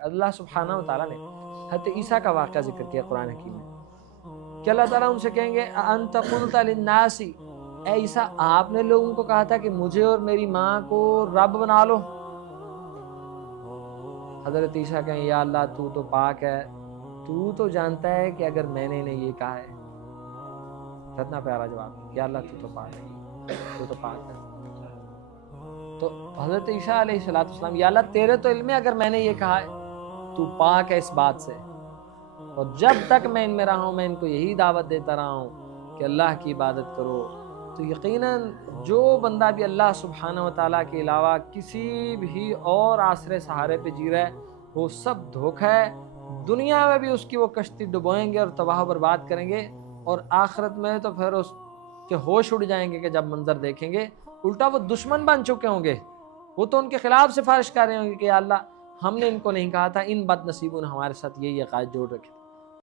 اللہ سبحانہ و تعالیٰ نے حضرت عیسیٰ کا واقعہ ذکر کیا قرآن حکیم میں کہ اللہ تعالیٰ ان سے کہیں گے انت قلت للناس، اے عیسیٰ آپ نے لوگوں کو کہا تھا کہ مجھے اور میری ماں کو رب بنا لو؟ حضرت عیسیٰ کہیں یا اللہ تو تو پاک ہے، تو تو جانتا ہے کہ اگر میں نے انہیں یہ کہا ہے۔ کتنا پیارا جواب، یا اللہ تو تو پاک ہے، تو تو پاک ہے۔ تو حضرت عیسیٰ علیہ السلام یا اللہ تیرے تو علم ہے اگر میں نے یہ کہا ہے، تو پاک ہے اس بات سے، اور جب تک میں ان میں رہا ہوں میں ان کو یہی دعوت دیتا رہا ہوں کہ اللہ کی عبادت کرو۔ تو یقیناً جو بندہ بھی اللہ سبحانہ و تعالیٰ کے علاوہ کسی بھی اور آسرے سہارے پہ جی رہا ہے وہ سب دھوکہ ہے۔ دنیا میں بھی اس کی وہ کشتی ڈبوئیں گے اور تباہ و برباد کریں گے، اور آخرت میں تو پھر اس کے ہوش اڑ جائیں گے کہ جب منظر دیکھیں گے۔ الٹا وہ دشمن بن چکے ہوں گے، وہ تو ان کے خلاف سفارش کر رہے ہوں گے کہ یا اللہ ہم نے ان کو نہیں کہا تھا، ان بد نصیبوں نے ہمارے ساتھ یہ عقائد جوڑ رکھے تھے۔